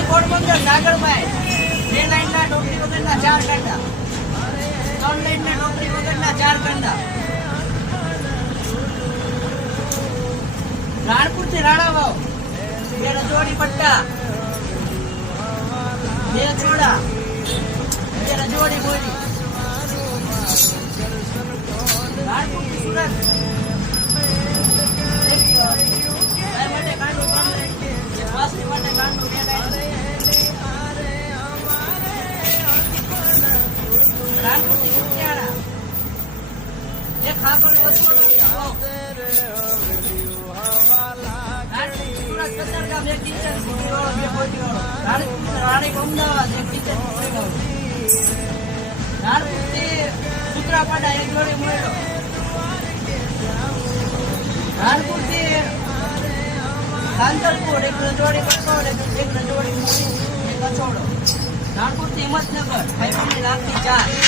નાનપુરથી પોરબંદર સાગરભાઈ 2 લાઈનના નોકરી વગરના 4 કાંડા, 3 લાઈનના નોકરી વગરના 4 કાંડા. રાણપુરથી રાણાવાવ 2 રજવાડી પટ્ટા, 2 ચોડા, 2 રજવાડી બોલી. રાણપુરથી સુરત માટે કાંડો 3 લાઈન, વાસી માટે કાંડો 2 લાઈન. રાણપુરથી કુતિયાણા એક ખાતર વસવાળો. સુરત કતારગામ 1 કિચન સિટી વાળો 2 બોટી વાળો. રાણી અમદાવાદ 1 કિચન સિટી વાળો. રાણપુરથી સુત્રાપાડા 1 જોડી મળ્યો. રાણપુરથી કાંતલપુર 1 રજવાડી કસોડ, 1 રજવાડી મોડી, 1 કચોડો. રાણપુરથી હિંમતનગર 5 લાખથી 4.